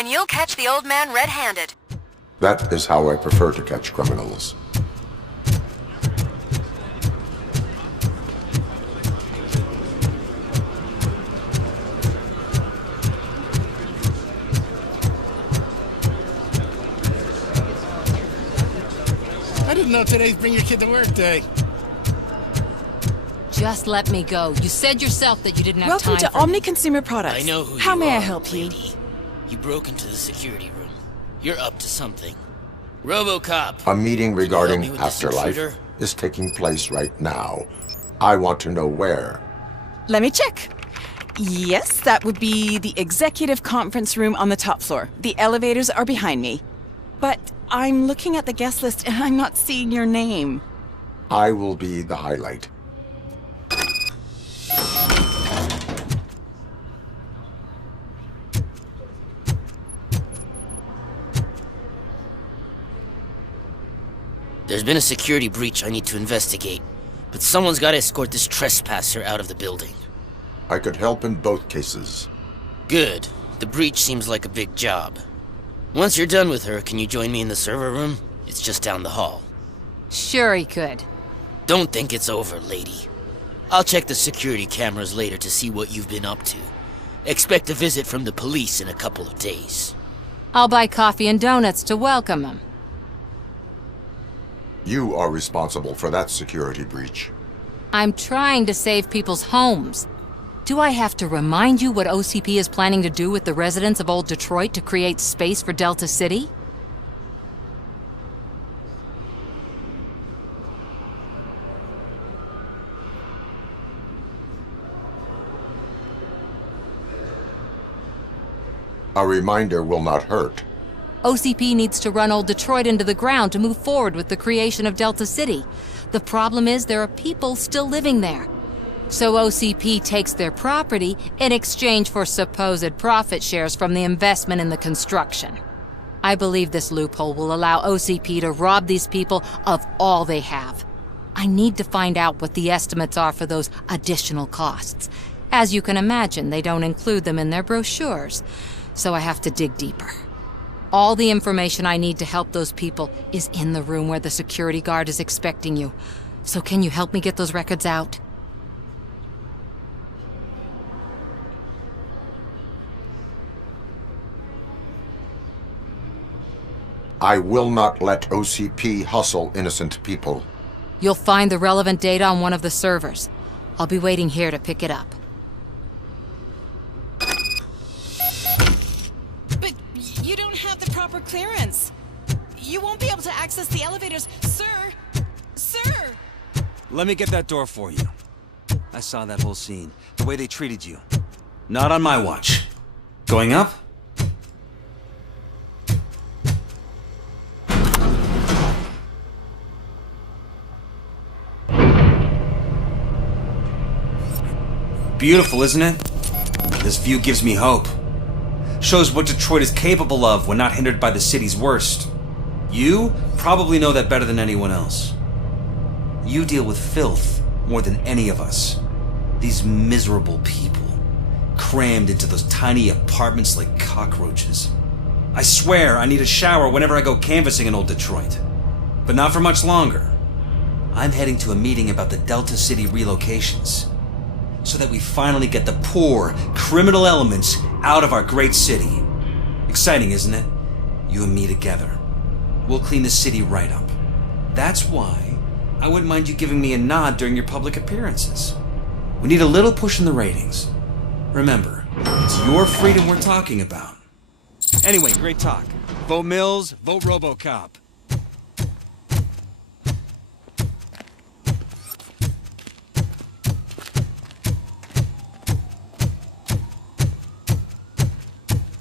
and you'll catch the old man red-handed. That is how I prefer to catch criminals. I didn't know today's Bring Your Kid to Work Day. Just let me go. You said yourself that you didn't have time Welcome to Omni Consumer Products. I know who How you may I are, help you? lady. You broke into the security room. You're up to something. RoboCop! A meeting regarding me with this afterlife intruder? is taking place right now. I want to know where. Let me check. Yes, that would be the executive conference room on the top floor. The elevators are behind me. But I'm looking at the guest list and I'm not seeing your name. I will be the highlight. There's been a security breach I need to investigate, but someone's got to escort this trespasser out of the building. I could help in both cases. Good. The breach seems like a big job. Once you're done with her, can you join me in the server room? It's just down the hall. Sure he could. Don't think it's over, lady. I'll check the security cameras later to see what you've been up to. Expect a visit from the police in a couple of days. I'll buy coffee and donuts to welcome him. You are responsible for that security breach. I'm trying to save people's homes. Do I have to remind you what OCP is planning to do with the residents of Old Detroit to create space for Delta City? A reminder will not hurt. OCP needs to run Old Detroit into the ground to move forward with the creation of Delta City. The problem is there are people still living there. So OCP takes their property in exchange for supposed profit shares from the investment in the construction. I believe this loophole will allow OCP to rob these people of all they have. I need to find out what the estimates are for those additional costs. As you can imagine, they don't include them in their brochures, so I have to dig deeper. All the information I need to help those people is in the room where the security guard is expecting you. So can you help me get those records out? I will not let OCP hustle innocent people. You'll find the relevant data on one of the servers. I'll be waiting here to pick it up. But you don't have the proper clearance. You won't be able to access the elevators, sir. Sir! Let me get that door for you. I saw that whole scene. The way they treated you. Not on my watch. Going up? Beautiful, isn't it? This view gives me hope. Shows what Detroit is capable of when not hindered by the city's worst. You probably know that better than anyone else. You deal with filth more than any of us. These miserable people, crammed into those tiny apartments like cockroaches. I swear I need a shower whenever I go canvassing in Old Detroit. But not for much longer. I'm heading to a meeting about the Delta City relocations, so that we finally get the poor, criminal elements out of our great city. Exciting, isn't it? You and me together. We'll clean the city right up. That's why I wouldn't mind you giving me a nod during your public appearances. We need a little push in the ratings. Remember, it's your freedom we're talking about. Anyway, great talk. Vote Mills, vote RoboCop.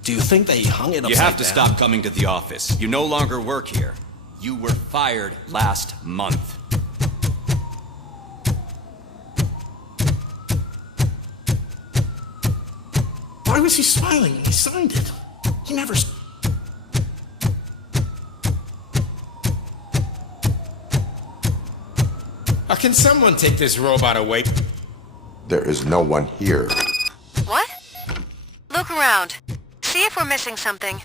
Do you think they hung it upside down? You have to stop coming to the office. You no longer work here. You were fired last month. Why was he smiling when he signed it? He never... Can someone take this robot away? There is no one here. What? Look around. See if we're missing something.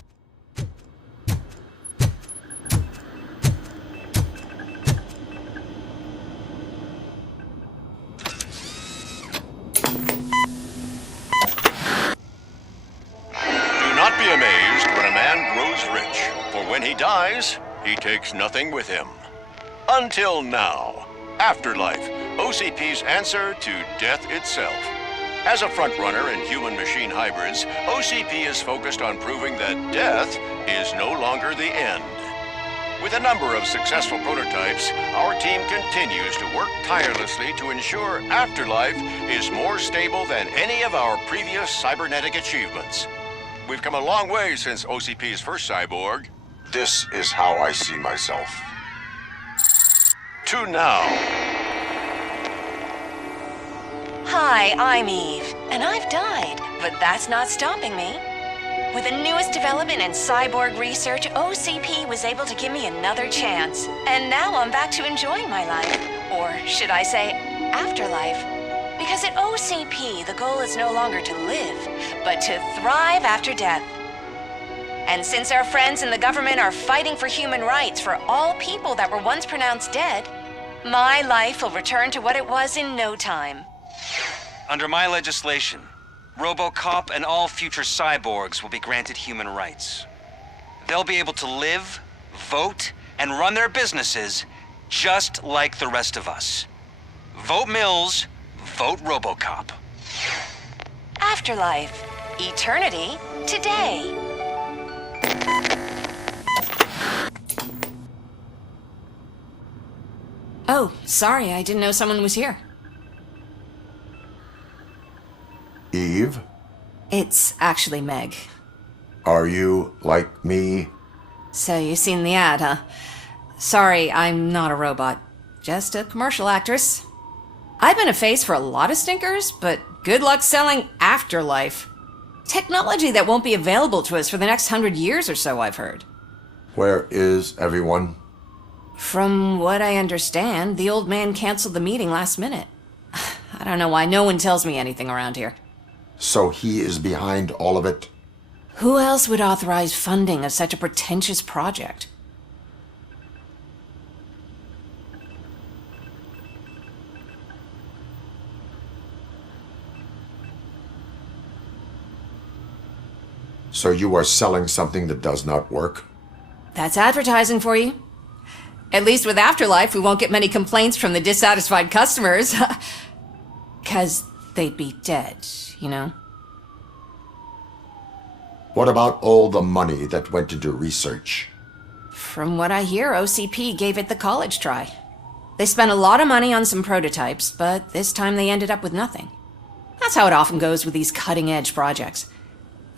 Do not be amazed when a man grows rich, for when he dies, he takes nothing with him. Until now. Afterlife, OCP's answer to death itself. As a frontrunner in human-machine hybrids, OCP is focused on proving that death is no longer the end. With a number of successful prototypes, our team continues to work tirelessly to ensure Afterlife is more stable than any of our previous cybernetic achievements. We've come a long way since OCP's first cyborg. This is how I see myself. To now. Hi, I'm Eve, and I've died, but that's not stopping me. With the newest development in cyborg research, OCP was able to give me another chance. And now I'm back to enjoying my life. Or should I say, afterlife. Because at OCP, the goal is no longer to live, but to thrive after death. And since our friends in the government are fighting for human rights for all people that were once pronounced dead, my life will return to what it was in no time. Under my legislation, RoboCop and all future cyborgs will be granted human rights. They'll be able to live, vote, and run their businesses just like the rest of us. Vote Mills, vote RoboCop. Afterlife. Eternity. Today. Oh, sorry, I didn't know someone was here. Eve, It's actually Meg. are you like me? So you've seen the ad, huh? Sorry, I'm not a robot. Just a commercial actress. I've been a face for a lot of stinkers, but good luck selling Afterlife. Technology that won't be available to us for the next 100 years or so, I've heard. Where is everyone? From what I understand, the old man canceled the meeting last minute. I don't know why no one tells me anything around here. So he is behind all of it? Who else would authorize funding of such a pretentious project? So you are selling something that does not work? That's advertising for you. At least with Afterlife, we won't get many complaints from the dissatisfied customers. 'Cause they'd be dead, you know? What about all the money that went into research? From what I hear, OCP gave it the college try. They spent a lot of money on some prototypes, but this time they ended up with nothing. That's how it often goes with these cutting-edge projects.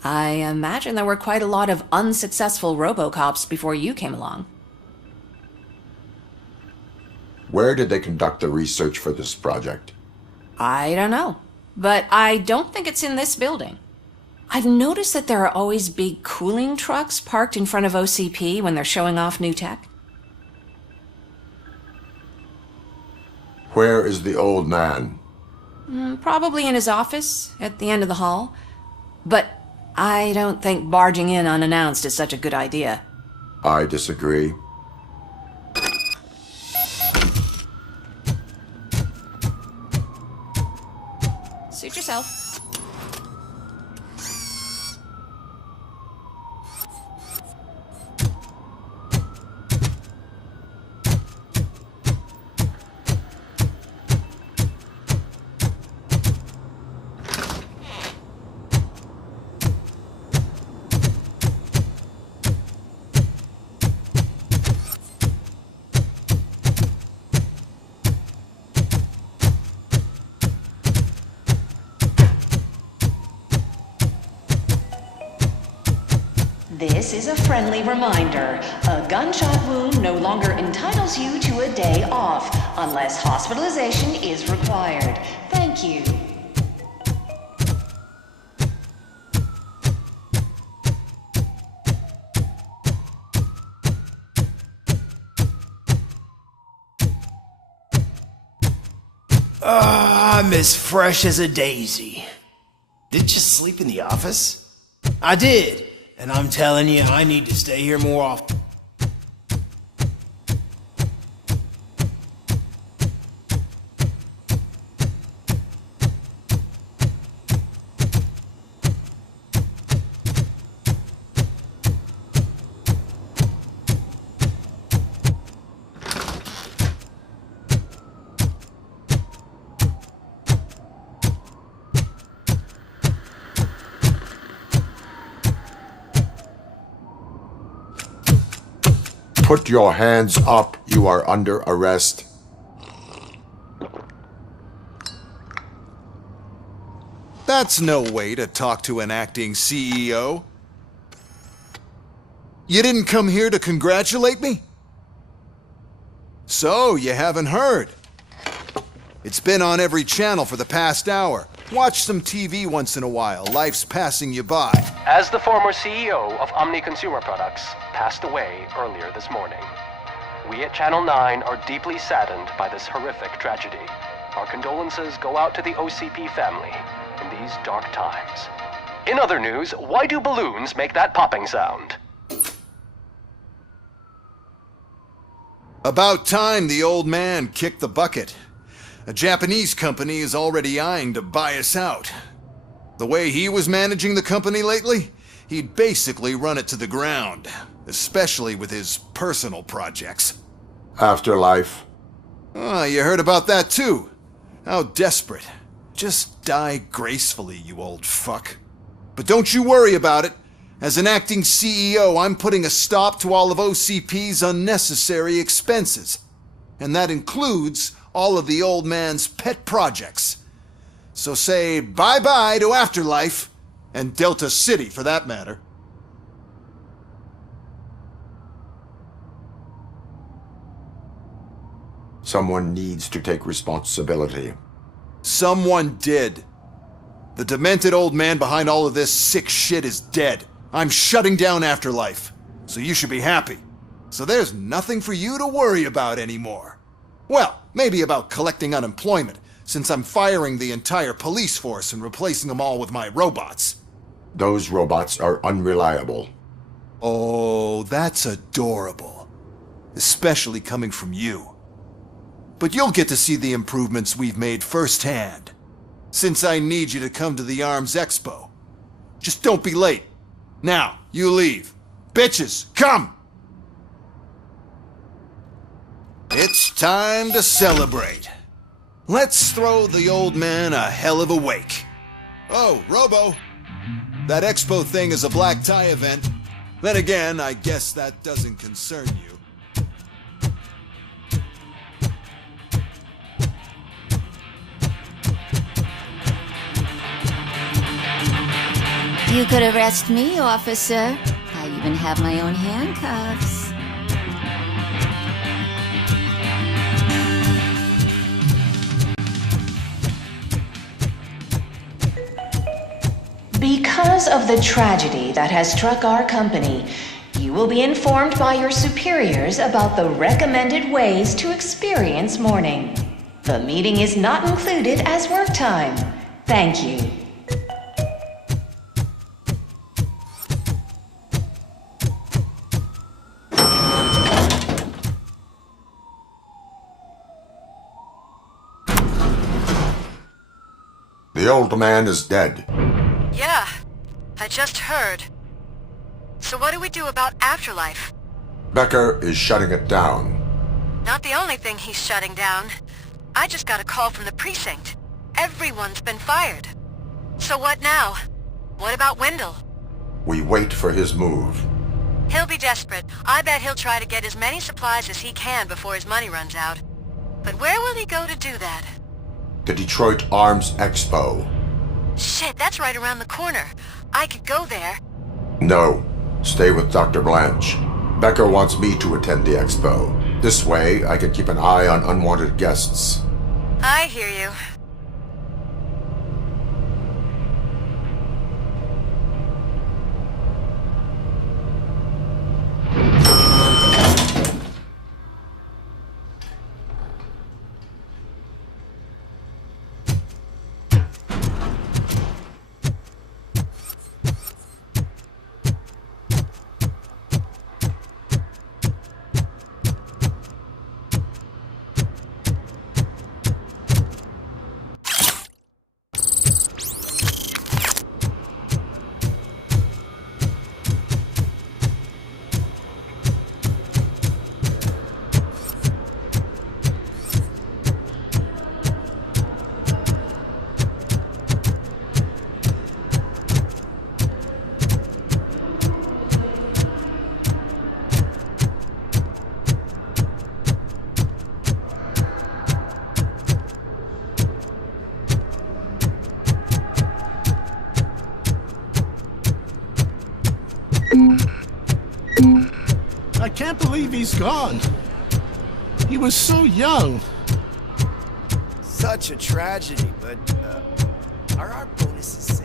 I imagine there were quite a lot of unsuccessful RoboCops before you came along. Where did they conduct the research for this project? I don't know, but I don't think it's in this building. I've noticed that there are always big cooling trucks parked in front of OCP when they're showing off new tech. Where is the old man? Probably in his office, at the end of the hall. But I don't think barging in unannounced is such a good idea. I disagree. Suit yourself. This is a friendly reminder. A gunshot wound no longer entitles you to a day off, unless hospitalization is required. Thank you. I'm as fresh as a daisy. Did you sleep in the office? I did, and I'm telling you, I need to stay here more often. Put your hands up. You are under arrest. That's no way to talk to an acting CEO. You didn't come here to congratulate me? So, you haven't heard. It's been on every channel for the past hour. Watch some TV once in a while. Life's passing you by. As the former CEO of Omni Consumer Products passed away earlier this morning, we at Channel 9 are deeply saddened by this horrific tragedy. Our condolences go out to the OCP family in these dark times. In other news, why do balloons make that popping sound? About time the old man kicked the bucket. A Japanese company is already eyeing to buy us out. The way he was managing the company lately, he'd basically run it to the ground, especially with his personal projects. Afterlife. Ah, you heard about that too. How desperate. Just die gracefully, you old fuck. But don't you worry about it. As an acting CEO, I'm putting a stop to all of OCP's unnecessary expenses. And that includes all of the old man's pet projects. So say bye-bye to Afterlife, and Delta City for that matter. Someone needs to take responsibility. Someone did. The demented old man behind all of this sick shit is dead. I'm shutting down Afterlife, so you should be happy. So there's nothing for you to worry about anymore. Well, maybe about collecting unemployment, since I'm firing the entire police force and replacing them all with my robots. Those robots are unreliable. Oh, that's adorable. Especially coming from you. But you'll get to see the improvements we've made firsthand, since I need you to come to the ARMS Expo. Just don't be late. Now, you leave. Bitches, come! It's time to celebrate. Let's throw the old man a hell of a wake. Oh, Robo! That expo thing is a black tie event. Then again, I guess that doesn't concern you. You could arrest me, officer. I even have my own handcuffs. Because of the tragedy that has struck our company, you will be informed by your superiors about the recommended ways to experience mourning. The meeting is not included as work time. Thank you. The old man is dead. Yeah, I just heard. So what do we do about Afterlife? Becker is shutting it down. Not the only thing he's shutting down. I just got a call from the precinct. Everyone's been fired. So what now? What about Wendell? We wait for his move. He'll be desperate. I bet he'll try to get as many supplies as he can before his money runs out. But where will he go to do that? The Detroit Arms Expo. Shit, that's right around the corner. I could go there. No. Stay with Dr. Blanche. Becker wants me to attend the expo. This way, I can keep an eye on unwanted guests. I hear you. I can't believe he's gone. He was so young. Such a tragedy, but, are our bonuses safe?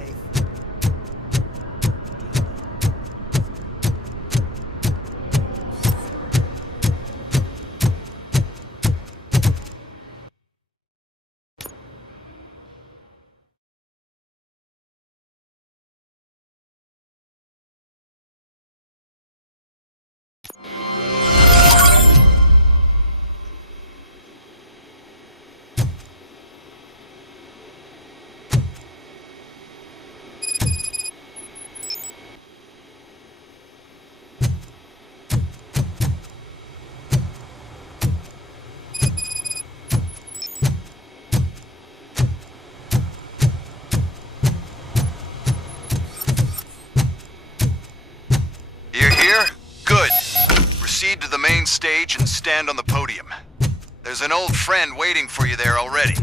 You're here? Good. Proceed to the main stage and stand on the podium. There's an old friend waiting for you there already.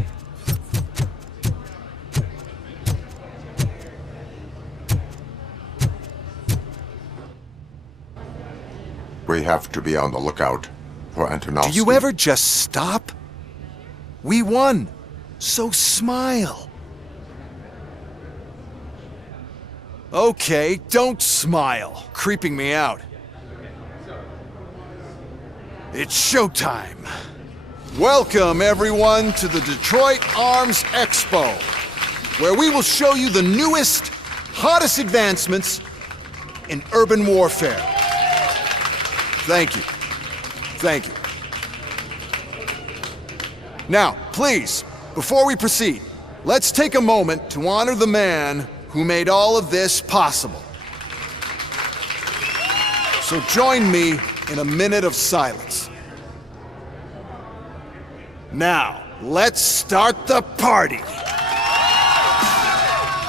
We have to be on the lookout for Antonovsky. Do you ever just stop? We won, so smile. Okay, don't smile. Creeping me out. It's showtime. Welcome, everyone, to the Detroit Arms Expo, where we will show you the newest, hottest advancements in urban warfare. Thank you. Thank you. Now, please, before we proceed, let's take a moment to honor the man who made all of this possible. So join me in a minute of silence. Now, let's start the party.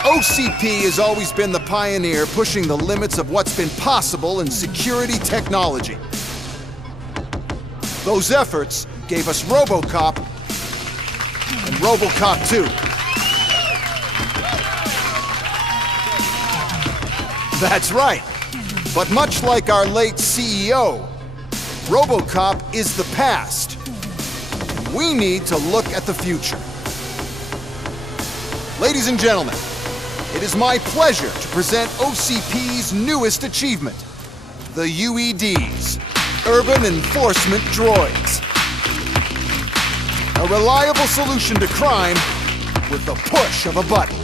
OCP has always been the pioneer pushing the limits of what's been possible in security technology. Those efforts gave us RoboCop and RoboCop 2. That's right. But much like our late CEO, RoboCop is the past. We need to look at the future. Ladies and gentlemen, it is my pleasure to present OCP's newest achievement, the UEDs, Urban Enforcement Droids. A reliable solution to crime with the push of a button.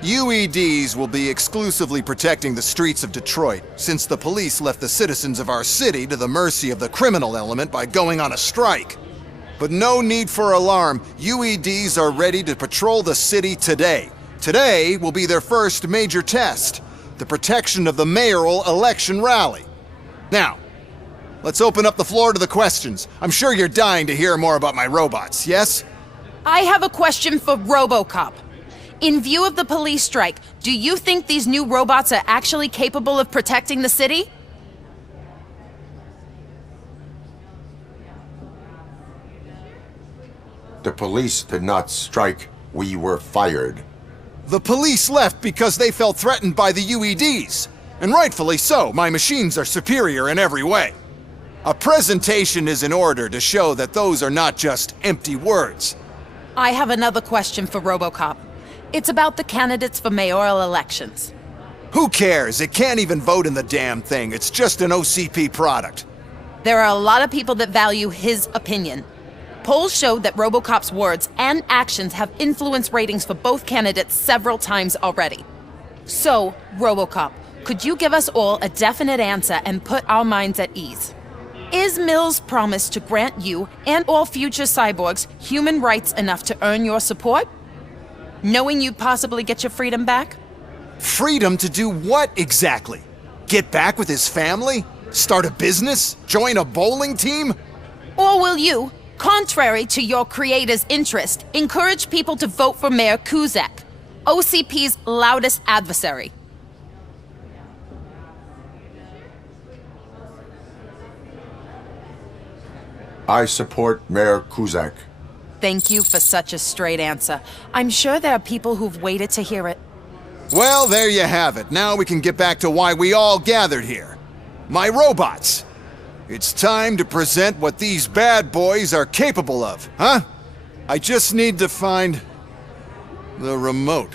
UEDs will be exclusively protecting the streets of Detroit, since the police left the citizens of our city to the mercy of the criminal element by going on a strike. But no need for alarm. UEDs are ready to patrol the city today. Today will be their first major test, the protection of the mayoral election rally. Now, let's open up the floor to the questions. I'm sure you're dying to hear more about my robots, yes? I have a question for RoboCop. In view of the police strike, do you think these new robots are actually capable of protecting the city? The police did not strike. We were fired. The police left because they felt threatened by the UEDs. And rightfully so. My machines are superior in every way. A presentation is in order to show that those are not just empty words. I have another question for RoboCop. It's about the candidates for mayoral elections. Who cares? It can't even vote in the damn thing. It's just an OCP product. There are a lot of people that value his opinion. Polls show that RoboCop's words and actions have influenced ratings for both candidates several times already. So, RoboCop, could you give us all a definite answer and put our minds at ease? Is Mills' promise to grant you and all future cyborgs human rights enough to earn your support? Knowing you'd possibly get your freedom back? Freedom to do what exactly? Get back with his family? Start a business? Join a bowling team? Or will you, contrary to your creator's interest, encourage people to vote for Mayor Kuzak, OCP's loudest adversary? I support Mayor Kuzak. Thank you for such a straight answer. I'm sure there are people who've waited to hear it. Well, there you have it. Now we can get back to why we all gathered here. My robots. It's time to present what these bad boys are capable of, huh? I just need to find the remote.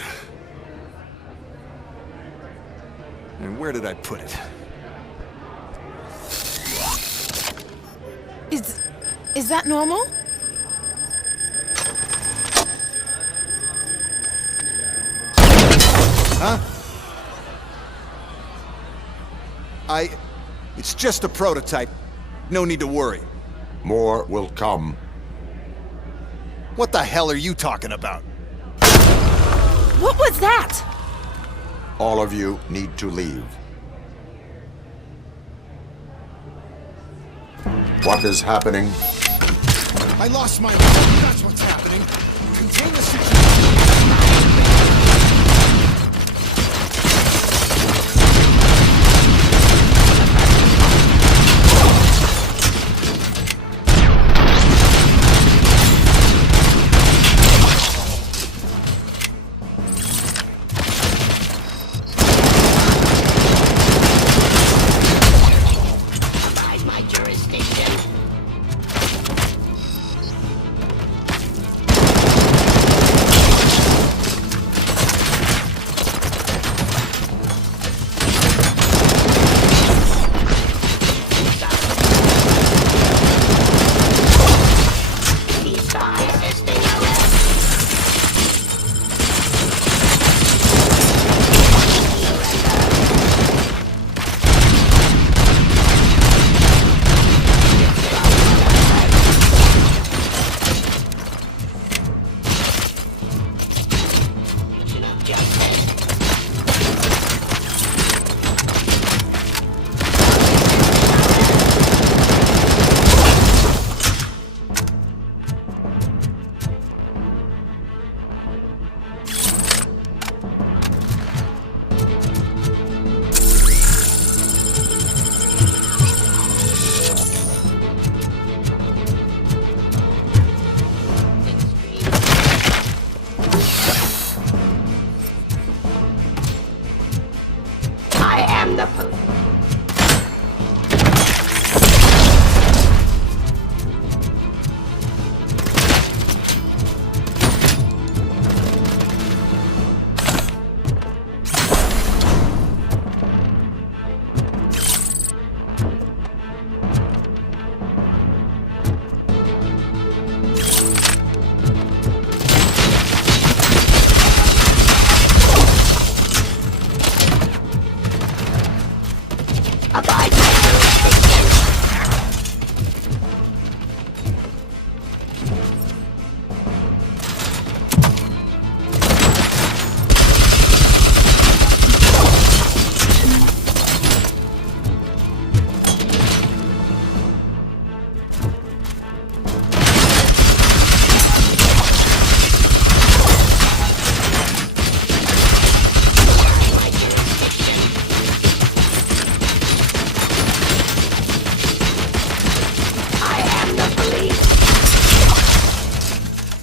And where did I put it? Is that normal? Huh? It's just a prototype. No need to worry. More will come. What the hell are you talking about? What was that? All of you need to leave. What is happening? I lost my mind. That's what's happening. Contain the situation.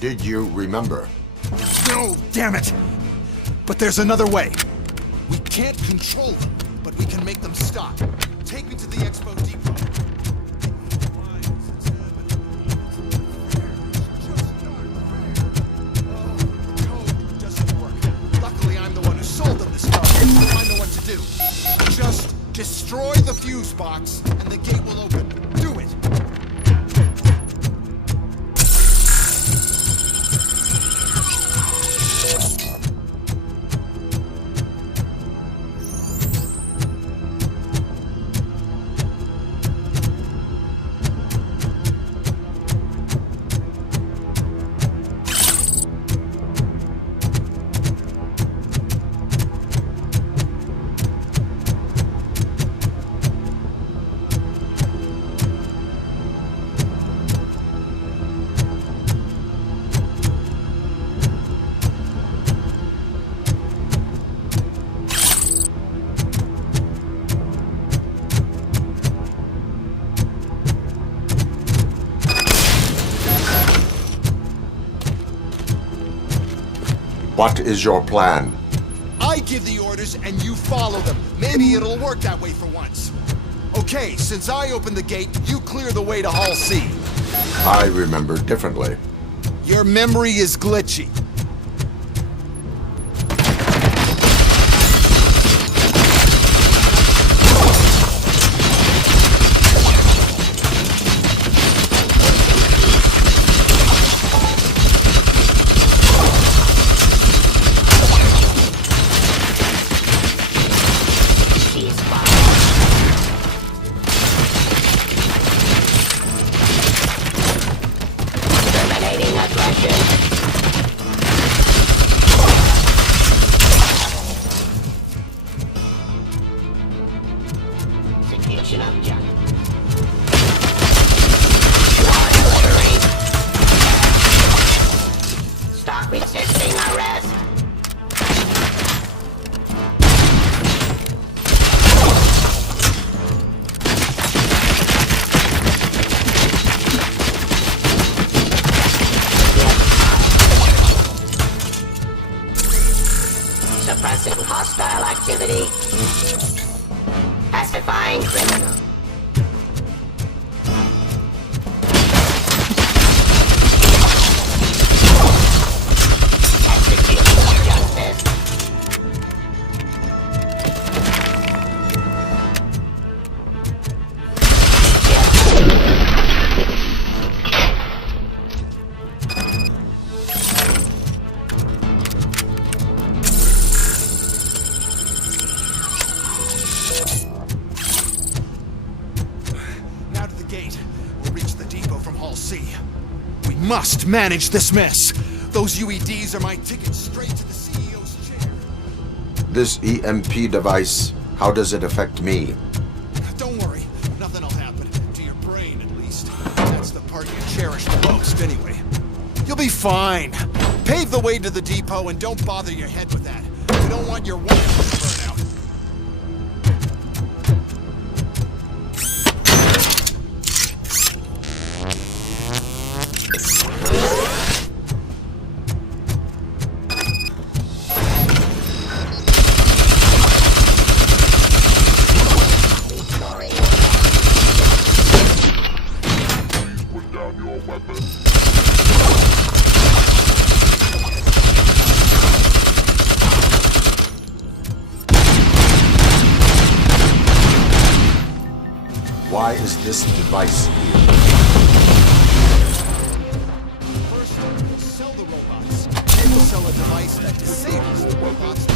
Did you remember? No, damn it! But there's another way. We can't control them, but we can make them stop. Take me to the Expo Depot. Luckily, I'm the one who sold them this car, so I know what to do. Just destroy the fuse box, and the gate will open. Do it! What is your plan? I give the orders and you follow them. Maybe it'll work that way for once. Okay, since I opened the gate, you clear the way to Hall C. I remember differently. Your memory is glitchy. Suppressing hostile activity. Pacifying criminal. Executing justice. Must manage this mess. Those UEDs are my ticket straight to the CEO's chair. This EMP device, how does it affect me? Don't worry, nothing will happen. To your brain, at least. That's the part you cherish the most, anyway. You'll be fine. Pave the way to the depot and don't bother your head with that. We don't want your wires to burn out. Why is this device here? First, we'll sell the robots. Then we'll sell a device that disables the robots.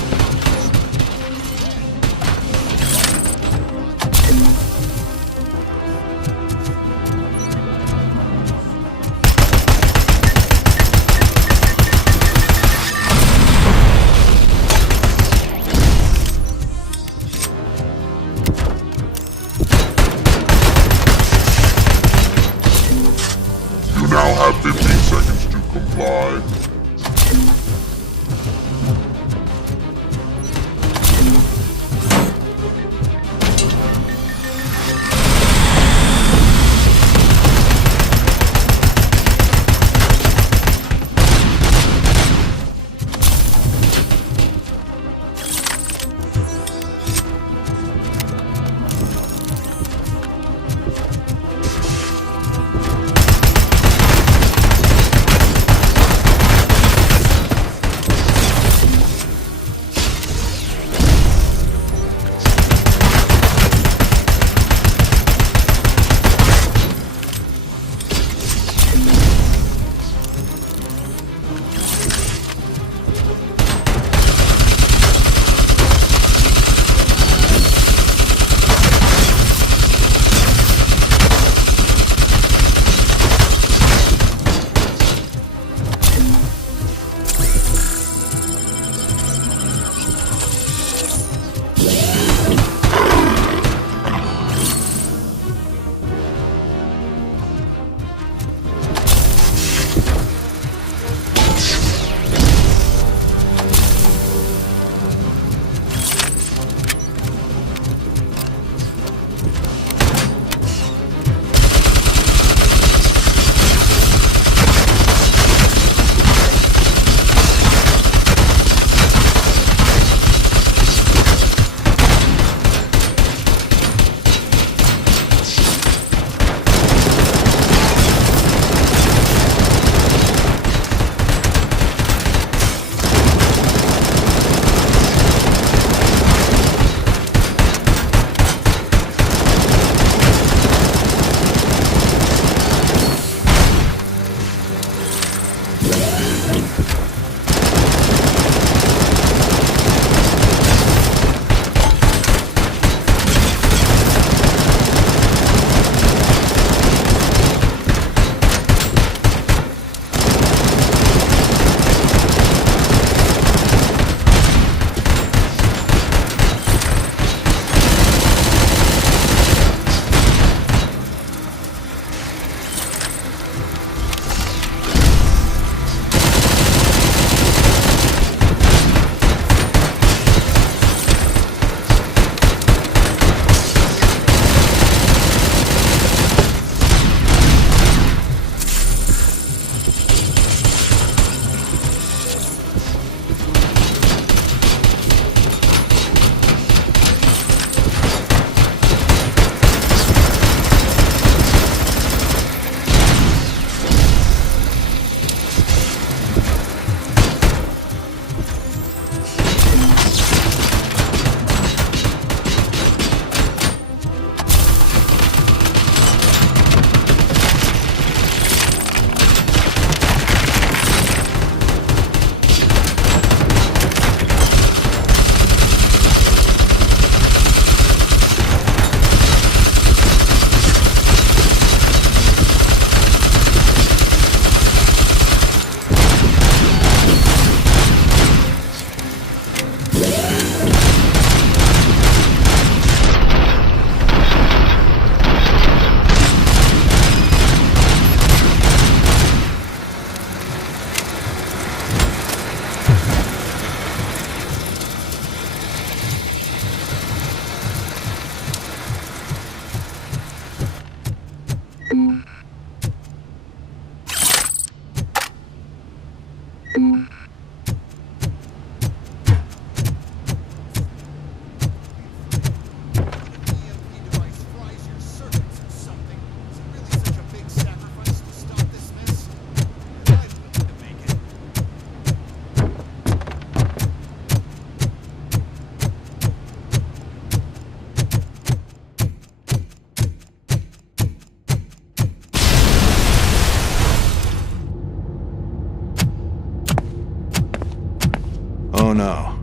know.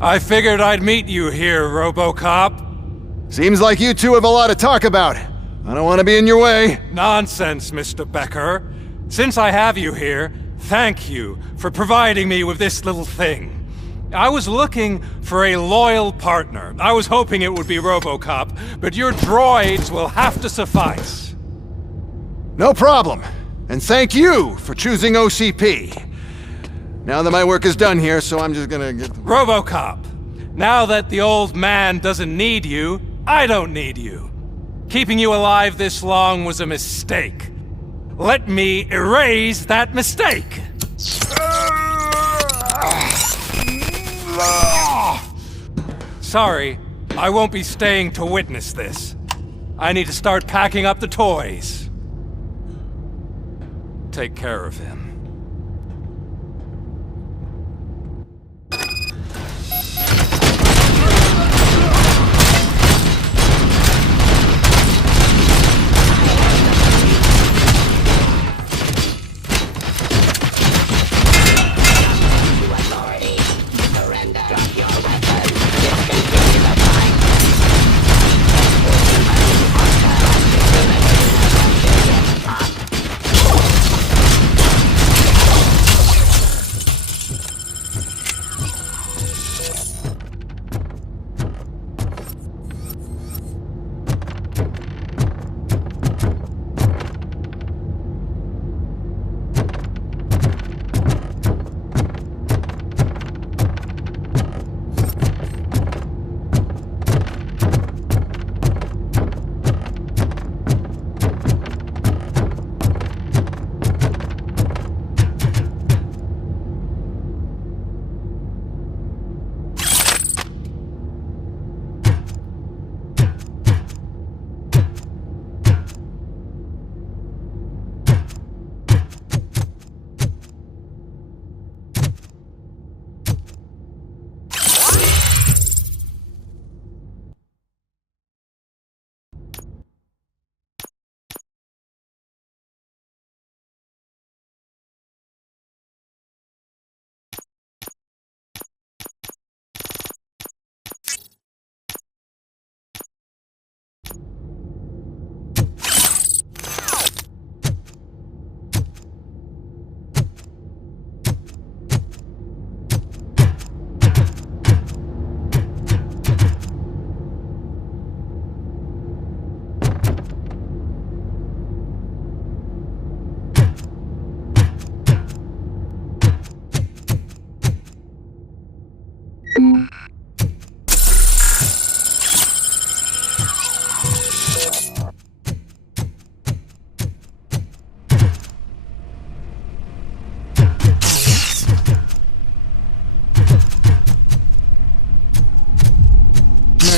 I figured I'd meet you here, RoboCop. Seems like you two have a lot to talk about. I don't want to be in your way. Nonsense, Mr. Becker. Since I have you here, thank you for providing me with this little thing. I was looking for a loyal partner. I was hoping it would be RoboCop, but your droids will have to suffice. No problem. And thank you for choosing OCP. Now that my work is done here, so I'm just gonna get... RoboCop, now that the old man doesn't need you, I don't need you. Keeping you alive this long was a mistake. Let me erase that mistake! Sorry, I won't be staying to witness this. I need to start packing up the toys. Take care of him.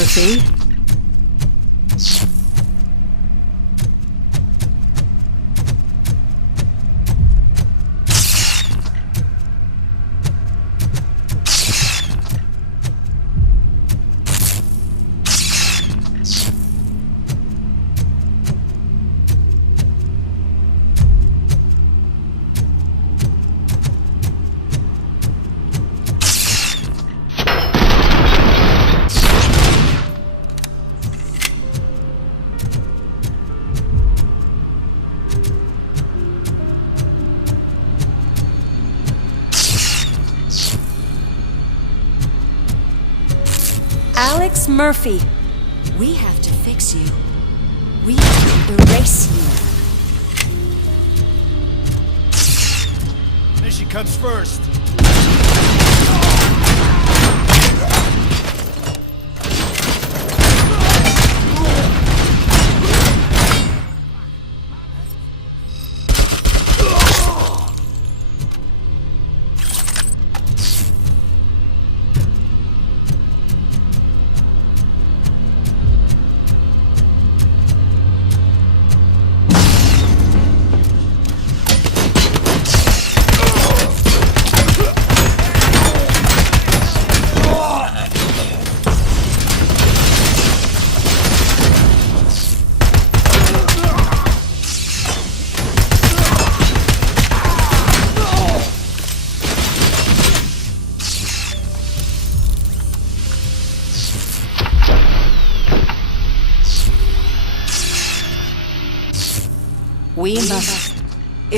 Murphy? Alex Murphy, we have to fix you. We have to erase you. There she comes first.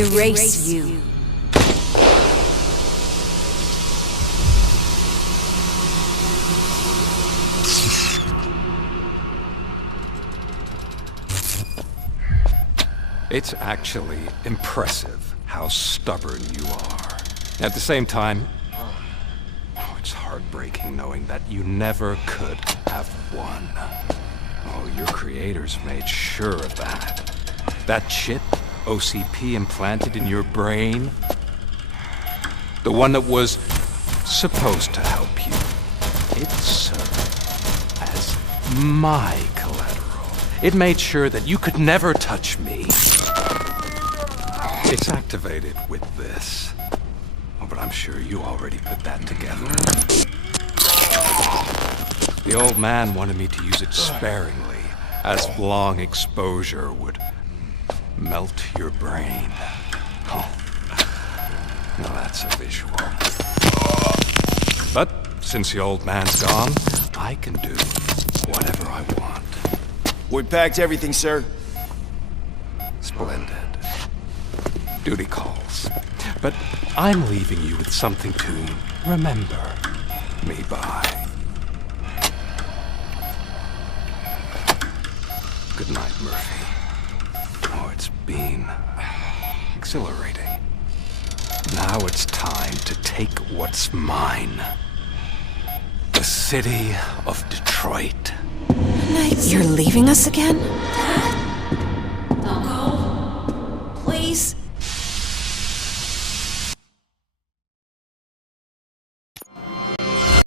erase you. It's actually impressive how stubborn you are. At the same time, it's heartbreaking knowing that you never could have won. Oh, your creators made sure of that. That chip OCP implanted in your brain, the one that was supposed to help you, it served as my collateral. It made sure that you could never touch me. It's activated with this. Oh, but I'm sure you already put that together. The old man wanted me to use it sparingly, as long exposure would melt your brain. Oh, now that's a visual. But since the old man's gone, I can do whatever I want. We packed everything, sir. Splendid. Duty calls. But I'm leaving you with something to remember me by. Good night, Murphy. Oh, it's been exhilarating. Now it's time to take what's mine. The city of Detroit. You're leaving us again? Don't go. Please.